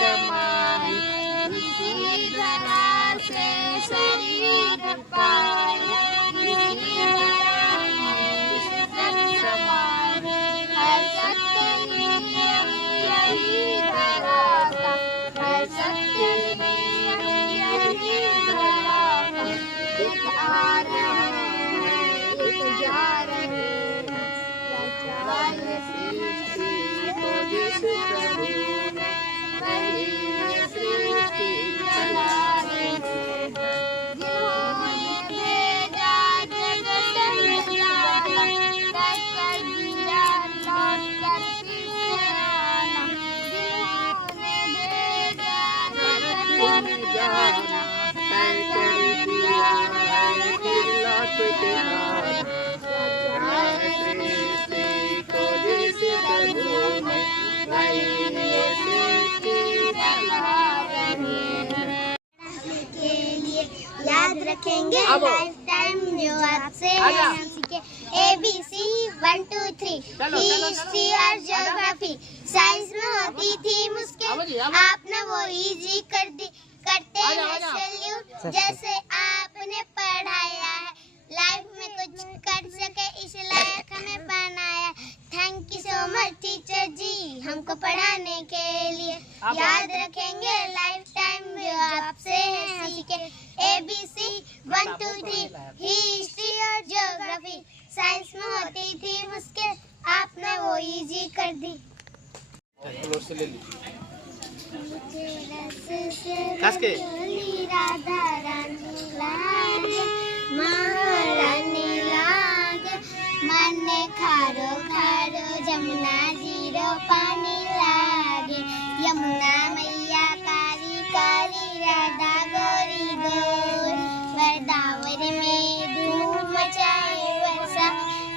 समाए, इसी धरा से शरीर पाए, इसी धरा में इज्जत समाए, है सत्य नियम यही धरा का, है सत्य नियम यही धरा का। एक आ रहा है, एक जा रहे हैं, चाल सृष्टि को जिस प्रभु ने नई सृष्टि चला रहे हैं। जिन्होंने भेजा जगत में जाना, तय कर दिया लौट कर फिर से आना। जिन्होंने भेजा जगत में जाना, तय कर दिया है फिर लौट के आना। सृष्टि को जिस प्रभु ने नई सृष्टि चला रहे हैं। के लिए याद रखेंगे लाइफ टाइम जो आपसे हम सीखे ABC 1 2 3 हिस्ट्री और ज्योग्राफी साइंस में होती थी मुश्किल, आपने वो इजी करते हैं सैल्यूट। जैसे आपने पढ़ाया है, लाइफ में कुछ कर सके इस लायक हमें बनाया। Thank you so much teacher ji हमको पढ़ाने के लिए। याद रखेंगे लाइफ टाइम जो आपसे हैं सीखे ABC 1 2 3 हिस्ट्री और ज्योग्राफी साइंस में होती थी मुश्किल, आपने वो इजी कर दी। राधा रानी लागे महारानी लागे, मन खारो खारो जमुना जीरो पानी लागे। यमुना मैया कारी कारी राधा गोरी गोरी, वरदावन में धूम मचाए वर्षा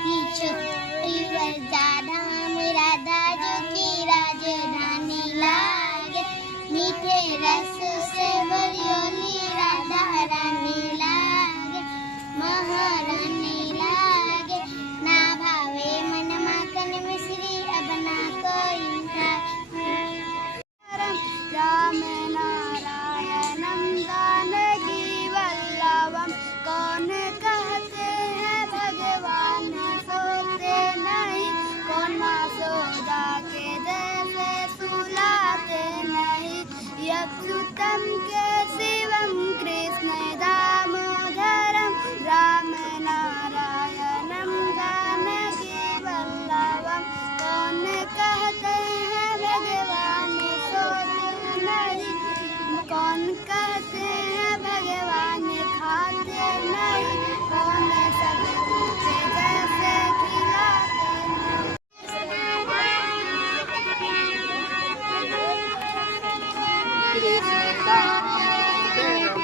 की छोटी वर्षा धाम राधा जो की राजधानी लागे। मीठे रस से बरियोली राधा रानी लागे, महारानी लागे। ना भावे मन माखन मिश्री अब ना कोई था। राम नारायणम जानकी वल्लभम, कौन कहते हैं भगवान सोते नहीं, कौन मासोदा के जैसे सुलाते नहीं। यच्युतम के शिवम कृष्ण दामोदरम, राम नारायणम जानकी वल्लभम, कौन कहते हैं भगवान सोते नहीं, कौन कहते हैं भगवान खाते नहीं, कौन सबके जैसे खिलाते नहीं। कृष्ण दामोदरम,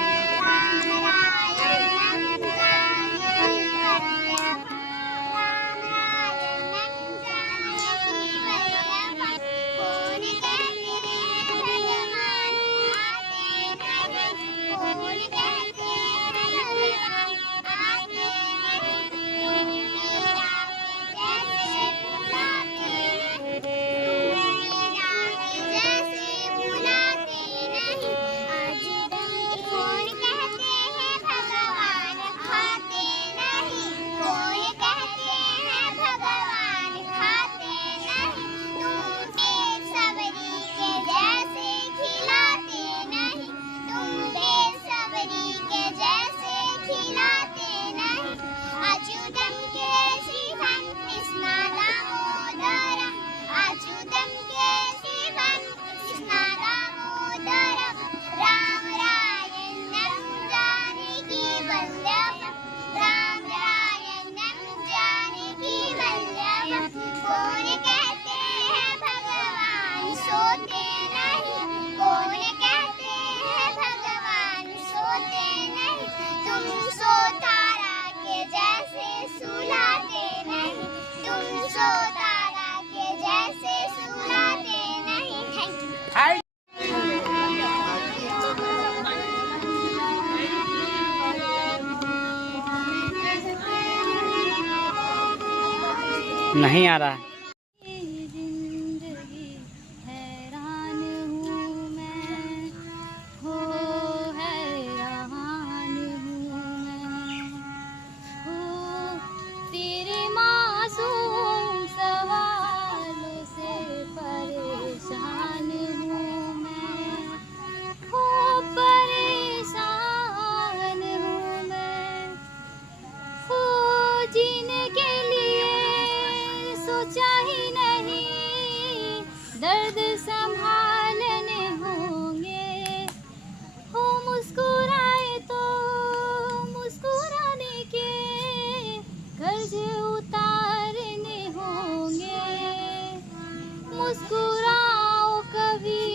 नहीं आ रहा है। जिंदगी हैरान हूँ मैं, मुस्कुराओ कभी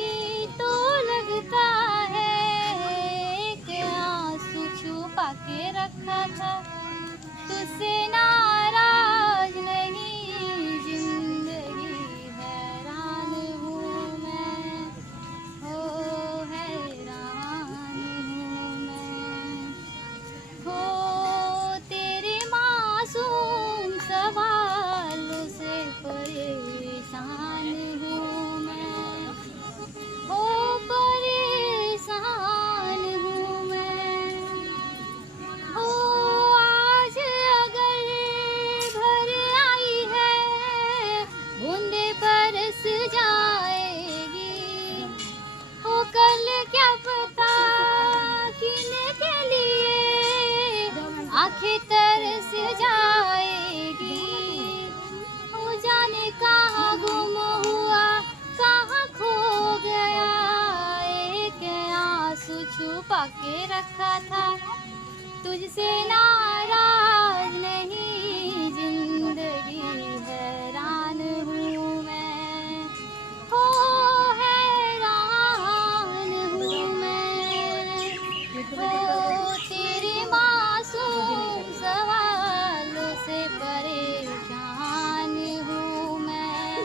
तो लगता है कि आंसू छुपा के रखा था, तुझसे नाराज नहीं जिंदगी हैरान हूँ मैं, हो हैरान हूँ मैं, हो तेरे मासूम सवालों से परेशान हूँ मैं, हो परेशान हूँ मैं, हो आज अगर भर आई है बूंदे बरस जाएगी, हो कल क्या पता किनके लिए आंखें तरस जाएगी, हो जाने कहाँ गुम हुआ कहाँ खो गया, एक आंसू छुपा के रखा था, तुझसे नाराज नहीं जिंदगी हैरान हूँ मैं, हो हैरान हूँ मैं, हो तेरे मासूम सवालों से परेशान हूँ मैं,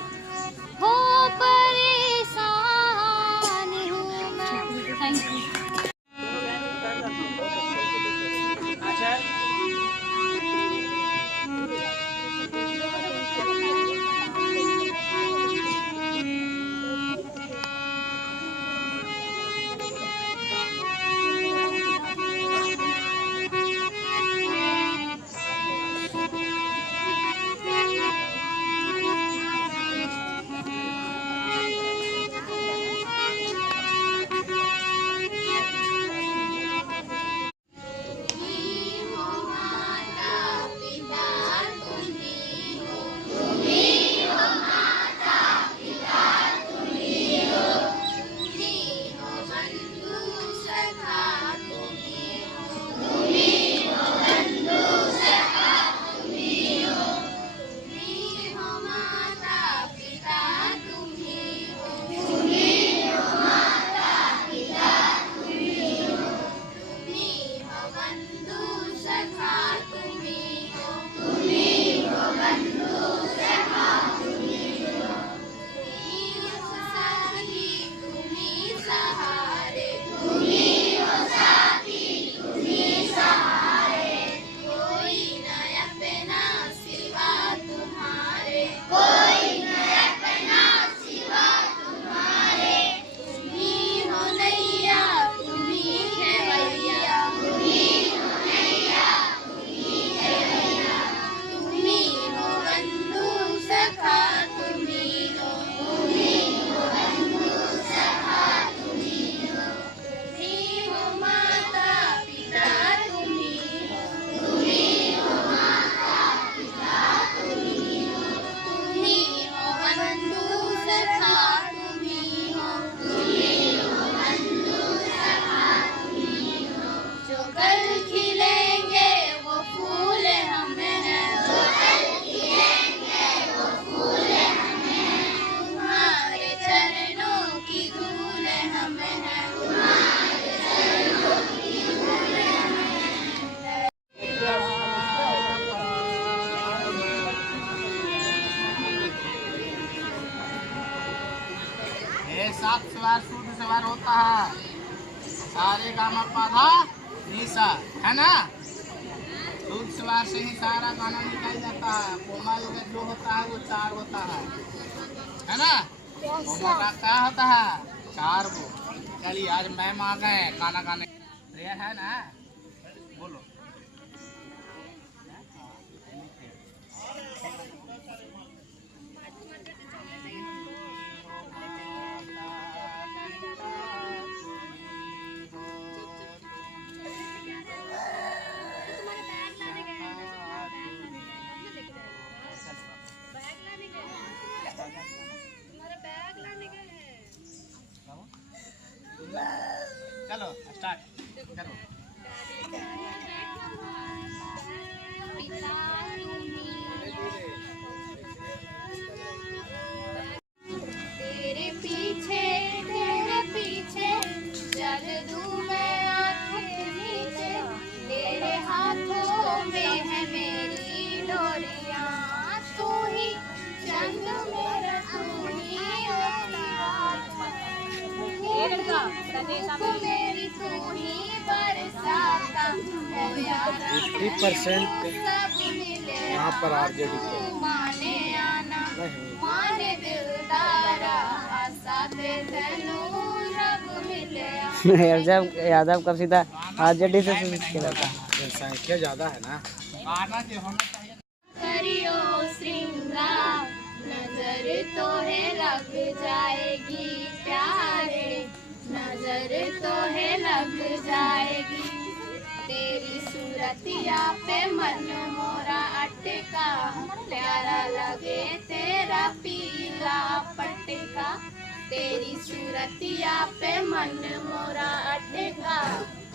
हो परेशान हूँ मैं। Thank you. सात सवार सूर्य सवार होता है, सारे गामा पाधा निशा है ना, सूर्य सवार से ही सारा गाना निकाल जाता है, कोमल जो होता है वो चार होता है ना, कोमल का क्या होता है चार वो। चलिए आज मैम आ गए गाना गाने, ये है ना, बोलो चलो स्टार्ट करो। मेरी तू ही बरसाता, ओ यारा 50% यहाँ पर आरजेडी को माने आना नहीं। माने दिलदारा, आशा ते तैनू रब मिलया। यादव का सीधा आरजेडी से स्विच किया था। जनसंख्या ज्यादा है ना। गाना जो होना चाहिए। करियो श्रृंगार, नजर तो है लग जाएगी प्यारे, नजर तो है लग जाएगी। तेरी सूरतिया पे मन मोरा अटका, प्यारा लगे तेरा पीला पटका। तेरी सूरतिया पे मन मोरा अटका,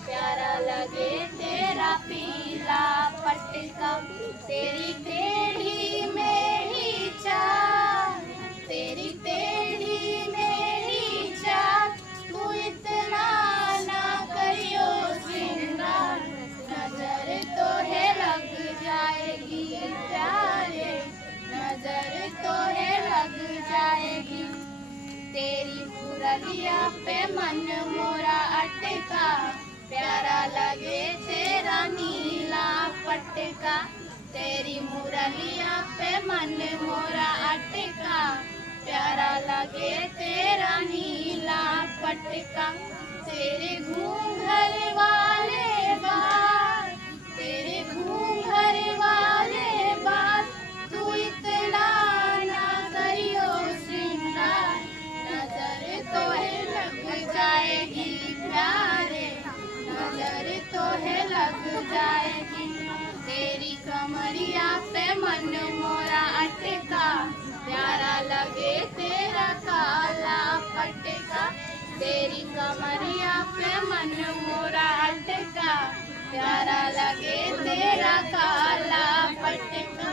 प्यारा लगे तेरा पीला पटका। तेरी टेढ़ी मेरी चाल, तेरी टेढ़ी मेरी चाल, तू इतना ना करियो श्रृंगार, नजर तो है लग जाएगी प्यारे, नजर तो है लग जाएगी। तेरी मुरलिया पे मन मोरा अटका, प्यारा लगे तेरा नीला पटका। तेरी मुरलिया पे मन मोरा अटका, प्यारा लगे तेरा नीला पटका। तेरे घूंघर वाले बाल, तेरे घूंघर वाले बाल, तू इतना ना करियो श्रृंगार, नजर तो है लग जाएगी प्यारे, नजर तो है लग जाएगी। तेरी कमरिया पे मन मोरा अटका, प्यारा लगे तेरा काला पटका। तेरी कमरिया पे मन मोरा अटका, प्यारा लगे तेरा काला पटका।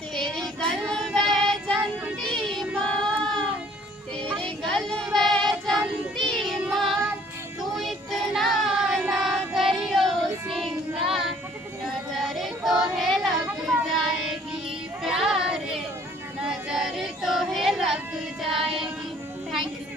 तेरे गलवे जंती मार, तेरे गलवे जंती मार, तू इतना ना करियो श्रृंगार, नजर तो है लग जाएगी प्यारे, नजर तो है लग जाएगी। Thank you.